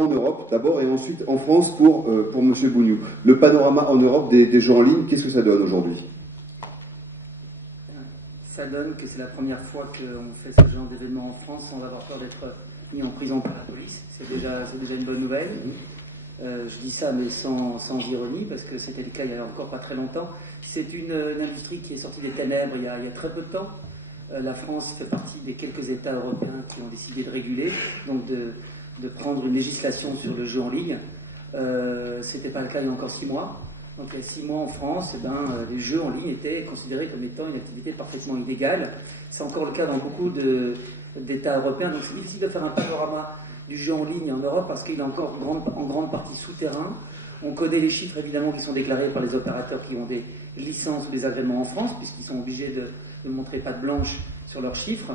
en Europe d'abord et ensuite en France pour M. Bougnoux. Le panorama en Europe des jeux en ligne, qu'est-ce que ça donne aujourd'hui? Ça donne que c'est la première fois qu'on fait ce genre d'événement en France sans avoir peur d'être mis en prison par la police. C'est déjà une bonne nouvelle. Je dis ça mais sans ironie parce que c'était le cas il y a encore pas très longtemps. C'est une industrie qui est sortie des ténèbres il y a très peu de temps. La France fait partie des quelques États européens qui ont décidé de réguler, donc de prendre une législation sur le jeu en ligne. C'était pas le cas il y a encore 6 mois. Donc il y a 6 mois en France, les jeux en ligne étaient considérés comme étant une activité parfaitement illégale. C'est encore le cas dans beaucoup d'États européens, donc c'est difficile de faire un panorama du jeu en ligne en Europe parce qu'il est encore en grande partie souterrain. On connaît les chiffres évidemment qui sont déclarés par les opérateurs qui ont des licences ou des agréments en France, puisqu'ils sont obligés de montrer patte blanche sur leurs chiffres.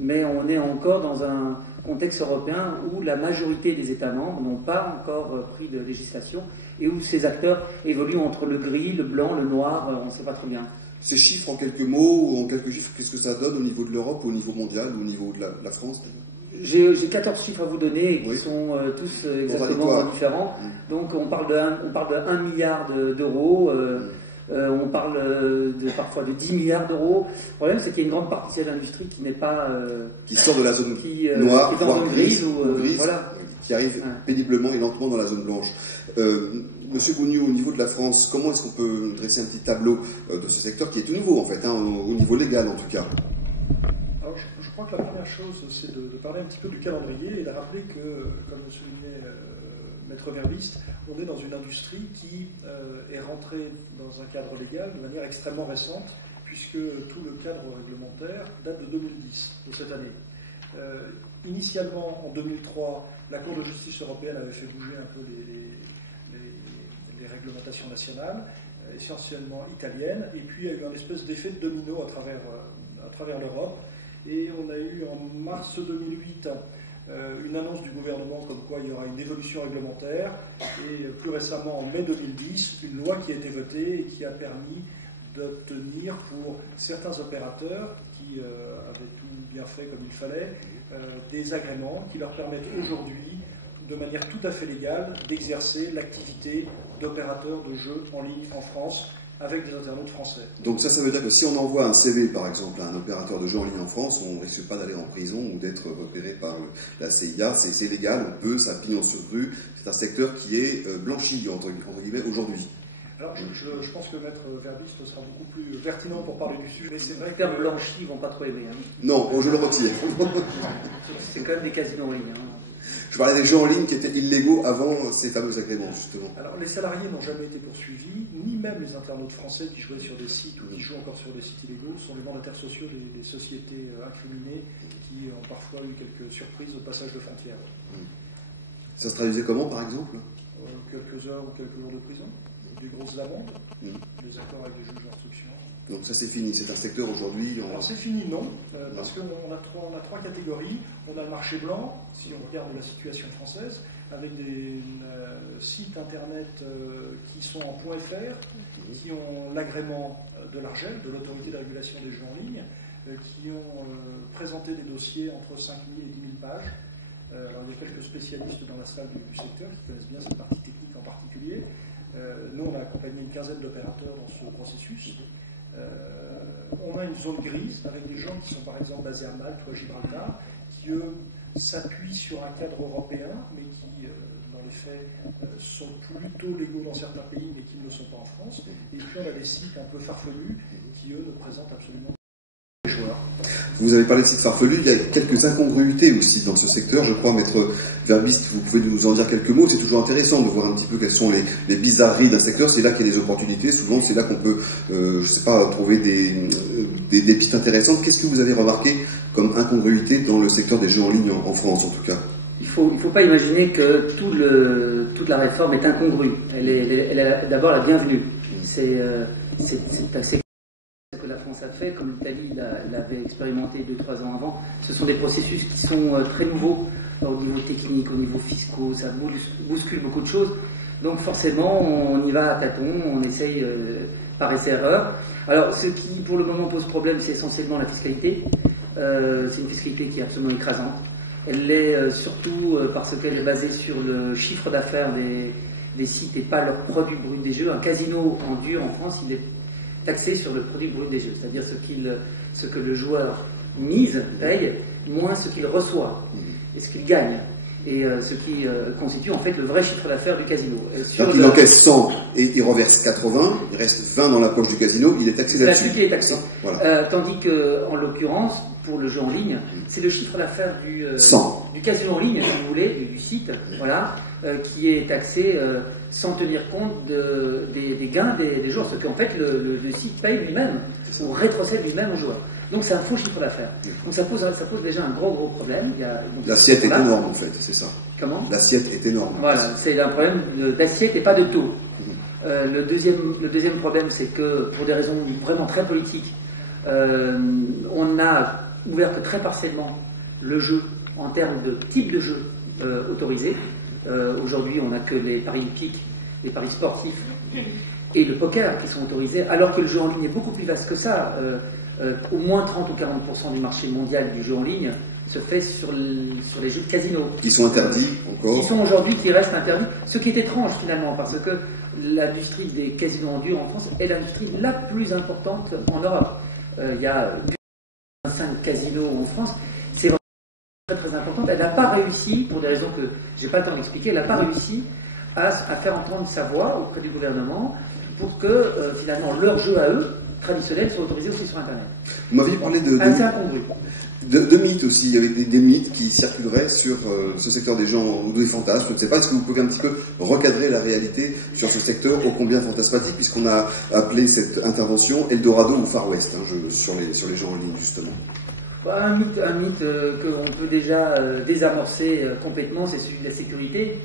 Mais on est encore dans un contexte européen où la majorité des États membres n'ont pas encore pris de législation et où ces acteurs évoluent entre le gris, le blanc, le noir, on ne sait pas très bien. Ces chiffres en quelques mots ou en quelques chiffres, qu'est-ce que ça donne au niveau de l'Europe, au niveau mondial, au niveau de la France? J'ai 14 chiffres à vous donner qui sont tous exactement différents. Donc on parle de 1 milliard d'euros. On parle parfois de 10 milliards d'euros. Le problème, c'est qu'il y a une grande partie de cette industrie qui n'est pas... qui sort de la zone noire, qui est dans zone grise, voilà. Qui arrive péniblement et lentement dans la zone blanche. Monsieur Bougnoux, au niveau de la France, comment est-ce qu'on peut dresser un petit tableau de ce secteur qui est tout nouveau, en fait, au niveau légal, en tout cas? Alors, je crois que la première chose, c'est de parler un petit peu du calendrier et de rappeler que, comme le soulignait Maître Verbiste, on est dans une industrie qui est rentrée dans un cadre légal de manière extrêmement récente, puisque tout le cadre réglementaire date de 2010, de cette année. Initialement, en 2003, la Cour de justice européenne avait fait bouger un peu les réglementations nationales, essentiellement italiennes, et puis il y a eu un espèce d'effet de domino à travers l'Europe, et on a eu en mars 2008 une annonce du gouvernement comme quoi il y aura une évolution réglementaire, et plus récemment en mai 2010, une loi qui a été votée et qui a permis d'obtenir pour certains opérateurs qui avaient tout bien fait comme il fallait, des agréments qui leur permettent aujourd'hui, de manière tout à fait légale, d'exercer l'activité d'opérateur de jeux en ligne en France avec des internautes français. Donc ça veut dire que si on envoie un CV, par exemple, à un opérateur de jeux en ligne en France, on ne risque pas d'aller en prison ou d'être repéré par la CIA. C'est légal, on peut, ça pignon sur rue. C'est un secteur qui est blanchi, entre guillemets, aujourd'hui. Alors, je pense que Maître Verbiste sera beaucoup plus pertinent pour parler du sujet, mais c'est vrai que... Le terme blanchi, ils ne vont pas trop aimer. Hein. Non, je le retire. C'est quand même des casinos en ligne. Hein. Je parlais des jeux en ligne qui étaient illégaux avant ces fameux agréments, justement. Alors, les salariés n'ont jamais été poursuivis, ni même les internautes français qui jouaient sur des sites ou qui jouent encore sur des sites illégaux. Ce sont les mandataires sociaux des sociétés incriminées qui ont parfois eu quelques surprises au passage de frontières. Ça se traduisait comment, par exemple? Quelques heures ou quelques jours de prison, des grosses amendes, des accords avec des juges d'instruction. Donc ça c'est fini, c'est un secteur aujourd'hui... Alors c'est fini, non, parce qu'on a trois catégories. On a le marché blanc, si on regarde la situation française, avec des sites internet qui sont en .fr, qui ont l'agrément de l'ARJEL, de l'autorité de régulation des jeux en ligne, qui ont présenté des dossiers entre 5 000 et 10 000 pages. Alors il y a quelques spécialistes dans la salle du secteur qui connaissent bien cette partie technique en particulier. Nous on a accompagné une quinzaine d'opérateurs dans ce processus. On a une zone grise avec des gens qui sont par exemple basés à Malte ou à Gibraltar, qui eux s'appuient sur un cadre européen, mais qui dans les faits sont plutôt légaux dans certains pays, mais qui ne le sont pas en France. Et puis on a des sites un peu farfelus qui eux ne présentent absolument pas les joueurs. Vous avez parlé de sites farfelus, il y a quelques incongruités aussi dans ce secteur, je crois, Maître Verbiste, vous pouvez nous en dire quelques mots. C'est toujours intéressant de voir un petit peu quelles sont les bizarreries d'un secteur, c'est là qu'il y a des opportunités, souvent c'est là qu'on peut, trouver des pistes intéressantes. Qu'est-ce que vous avez remarqué comme incongruité dans le secteur des jeux en ligne en France, en tout cas? Il faut pas imaginer que toute la réforme est incongrue. Elle est d'abord la bienvenue. C'est assez que la France a fait, comme l'Italie l'avait expérimenté 2-3 ans avant. Ce sont des processus qui sont très nouveaux au niveau technique, au niveau fiscal, ça bouscule beaucoup de choses. Donc forcément, on y va à tâtons, on essaye par essai-erreur. Alors, ce qui pour le moment pose problème, c'est essentiellement la fiscalité. C'est une fiscalité qui est absolument écrasante. Elle l'est surtout parce qu'elle est basée sur le chiffre d'affaires des sites et pas leur produit brut des jeux. Un casino en dur en France, il est taxé sur le produit brut des jeux, c'est-à-dire ce que le joueur mise, paye, moins ce qu'il reçoit et ce qu'il gagne. Et ce qui constitue en fait le vrai chiffre d'affaires du casino. Donc il encaisse 100 et il reverse 80, il reste 20 dans la poche du casino, il est taxé là-dessus. C'est là-dessus qu'il est taxé. Voilà. Tandis que, en l'occurrence, pour le jeu en ligne, c'est le chiffre d'affaires du casino en ligne, si vous voulez, du site, voilà, qui est taxé sans tenir compte des gains des joueurs. Ce qu'en fait le site paye lui-même, ou rétrocède lui-même aux joueurs. Donc c'est un faux chiffre d'affaires. Donc ça pose déjà un gros problème. L'assiette est énorme en fait, c'est ça. Comment ? L'assiette est énorme. Voilà, c'est un problème d'assiette et pas de taux. Le deuxième problème, c'est que pour des raisons vraiment très politiques, on a ouvert que très partiellement le jeu en termes de type de jeu autorisé. Aujourd'hui, on n'a que les paris hippiques, les paris sportifs et le poker qui sont autorisés, alors que le jeu en ligne est beaucoup plus vaste que ça. Au moins 30 ou 40% du marché mondial du jeu en ligne se fait sur les jeux de casino. Qui sont interdits encore. Qui restent interdits. Ce qui est étrange finalement, parce que l'industrie des casinos en dur en France est l'industrie la plus importante en Europe. Il y a 5 casinos en France. C'est vraiment très très important. Elle n'a pas réussi, pour des raisons que je n'ai pas le temps d'expliquer, elle n'a pas réussi à faire entendre sa voix auprès du gouvernement pour que finalement leurs jeux à eux traditionnels soient autorisés aussi sur Internet. Vous m'aviez parlé de mythes aussi, avec des mythes qui circuleraient sur ce secteur des gens ou des fantasmes. Je ne sais pas, est-ce que vous pouvez un petit peu recadrer la réalité sur ce secteur ô combien fantasmatique, puisqu'on a appelé cette intervention Eldorado ou Far West, sur les gens en ligne justement. Un mythe qu'on peut déjà désamorcer complètement, c'est celui de la sécurité.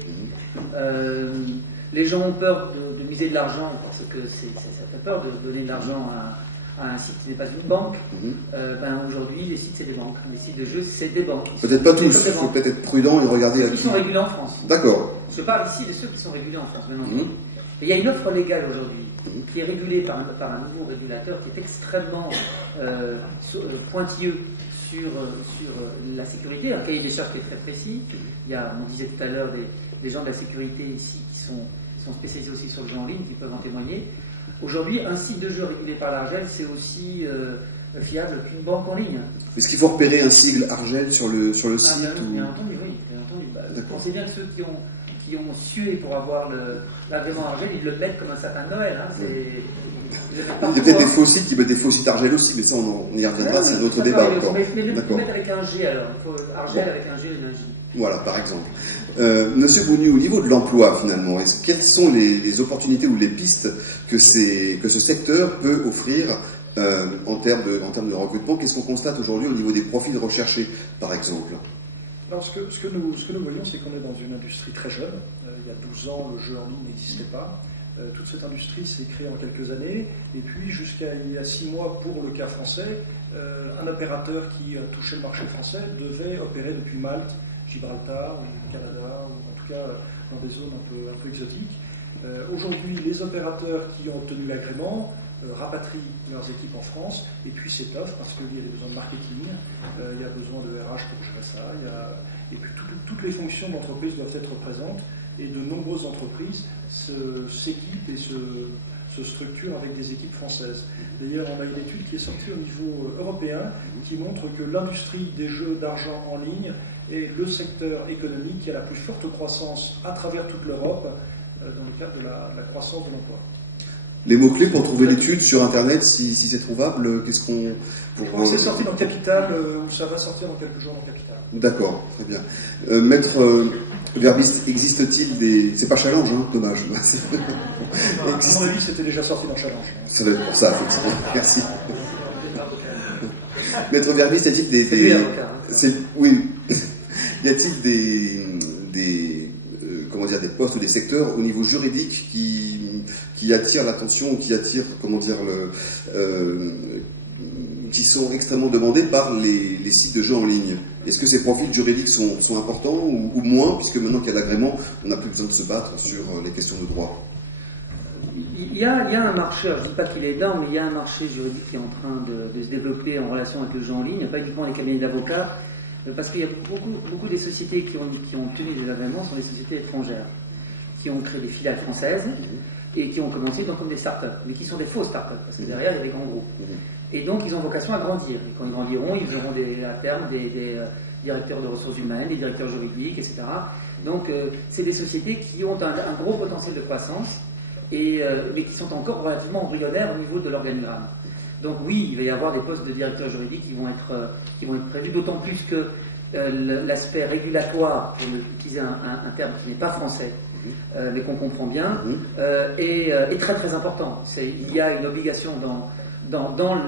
Les gens ont peur de miser de l'argent parce que ça fait peur de donner de l'argent à un site qui n'est pas une banque. Aujourd'hui, les sites, c'est des banques. Les sites de jeux, c'est des banques. Peut-être pas tous, il faut peut-être être prudent et regarder à qui. Ils sont régulés en France. D'accord. Je parle ici de ceux qui sont régulés en France, maintenant. Il y a une offre légale aujourd'hui qui est régulée par un nouveau régulateur qui est extrêmement pointilleux sur la sécurité, un cahier des charges qui est très précis. On disait tout à l'heure, des gens de la sécurité ici qui sont spécialisés aussi sur le jeu en ligne, qui peuvent en témoigner. Aujourd'hui, un site de jeu régulé par l'Argel, c'est aussi fiable qu'une banque en ligne. Est-ce qu'il faut repérer un sigle Argel sur le site Bien entendu, oui. Pensez bien que ceux qui ont sué pour avoir l'agrément Argel, ils le mettent comme un sapin de Noël. Il y a peut-être des faux sites qui mettent des faux sites Argel aussi, mais ça on y reviendra, c'est notre débat encore. Mais il faut mettre avec un G alors, il faut Argel avec un G et un J. Voilà, par exemple. Monsieur Bougnu, au niveau de l'emploi finalement, quelles sont les opportunités ou les pistes que ce secteur peut offrir en termes de recrutement? Qu'est-ce qu'on constate aujourd'hui au niveau des profils recherchés, par exemple? Alors, ce que nous voyons, c'est qu'on est dans une industrie très jeune. Il y a 12 ans, le jeu en ligne n'existait pas. Toute cette industrie s'est créée en quelques années. Et puis, jusqu'à il y a 6 mois, pour le cas français, un opérateur qui touchait le marché français devait opérer depuis Malte, Gibraltar, ou le Canada, ou en tout cas dans des zones un peu exotiques. Aujourd'hui, les opérateurs qui ont obtenu l'agrément rapatrient leurs équipes en France, et puis c'est offre parce qu'il y a des besoins de marketing, il y a besoin de RH pour gérer ça, et puis toutes les fonctions d'entreprise doivent être présentes, et de nombreuses entreprises s'équipent et se structurent avec des équipes françaises. D'ailleurs, on a une étude qui est sortie au niveau européen qui montre que l'industrie des jeux d'argent en ligne est le secteur économique qui a la plus forte croissance à travers toute l'Europe dans le cadre de la croissance de l'emploi. Les mots-clés pour trouver l'étude sur Internet, si c'est trouvable, qu'est-ce qu'on... C'est sorti dans Capital, ou ça va sortir dans quelques jours dans Capital. D'accord, très bien. Maître Verbiste, existe-t-il des... C'est pas Challenge, dommage. À mon avis, c'était déjà sorti dans Challenge. Ça doit être pour ça, effectivement. Merci. Maître Verbiste, y a-t-il Oui. Y a-t-il des postes ou des secteurs au niveau juridique qui attirent l'attention ou qui attirent, qui sont extrêmement demandés par les sites de jeux en ligne? Est-ce que ces profils juridiques sont importants ou moins, puisque maintenant qu'il y a l'agrément, on n'a plus besoin de se battre sur les questions de droit? Il y a un marché, je ne dis pas qu'il est énorme, mais il y a un marché juridique qui est en train de se développer en relation avec le jeu en ligne. Il n'y a pas uniquement les cabinets d'avocats, Parce qu'il y a beaucoup des sociétés qui ont obtenu des agréments sont des sociétés étrangères, qui ont créé des filiales françaises et qui ont commencé donc comme des start-up, mais qui sont des faux start-up, parce que derrière il y a des grands groupes. Et donc ils ont vocation à grandir. Et quand ils grandiront, ils auront à terme des directeurs de ressources humaines, des directeurs juridiques, etc. Donc c'est des sociétés qui ont un gros potentiel de croissance, mais qui sont encore relativement embryonnaires au niveau de l'organigramme. Donc oui, il va y avoir des postes de directeurs juridiques qui vont être prévus, d'autant plus que l'aspect régulatoire, pour utiliser un terme qui n'est pas français, mais qu'on comprend bien, est très très important. Il y a une obligation dans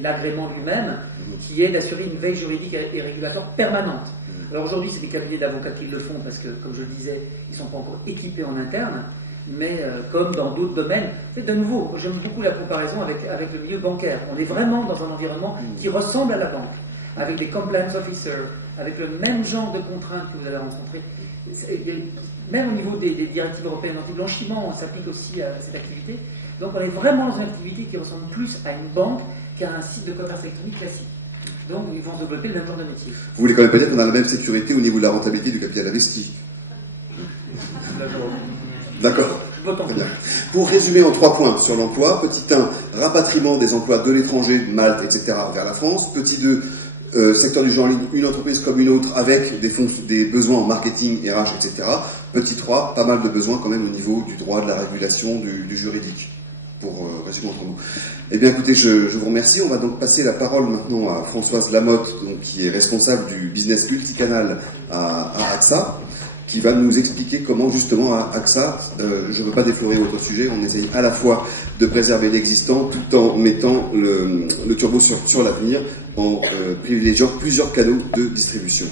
l'agrément lui-même qui est d'assurer une veille juridique et régulatoire permanente. Alors aujourd'hui, c'est des cabinets d'avocats qui le font parce que, comme je le disais, ils ne sont pas encore équipés en interne. Mais comme dans d'autres domaines, de nouveau, j'aime beaucoup la comparaison avec le milieu bancaire. On est vraiment dans un environnement qui ressemble à la banque, avec des compliance officers, avec le même genre de contraintes que vous allez rencontrer. Même au niveau des directives européennes anti-blanchiment, on s'applique aussi à cette activité. Donc on est vraiment dans une activité qui ressemble plus à une banque qu'à un site de commerce électronique classique. Donc ils vont développer le même genre de métier. Vous voulez quand même pas dire qu'on a la même sécurité au niveau de la rentabilité du capital investi? D'accord. Très bien. Pour résumer en 3 points sur l'emploi, petit 1, rapatriement des emplois de l'étranger, de Malte, etc. vers la France. Petit 2, secteur du jeu en ligne, une entreprise comme une autre avec des besoins en marketing, RH, etc. Petit 3, pas mal de besoins quand même au niveau du droit, de la régulation, du juridique. Pour résumer entre nous. Eh bien écoutez, je vous remercie. On va donc passer la parole maintenant à Françoise Lamotte, donc, qui est responsable du business multicanal à AXA, qui va nous expliquer comment justement à AXA, je ne veux pas déflorer votre sujet, on essaye à la fois de préserver l'existant tout en mettant le turbo sur l'avenir, en privilégiant plusieurs canaux de distribution.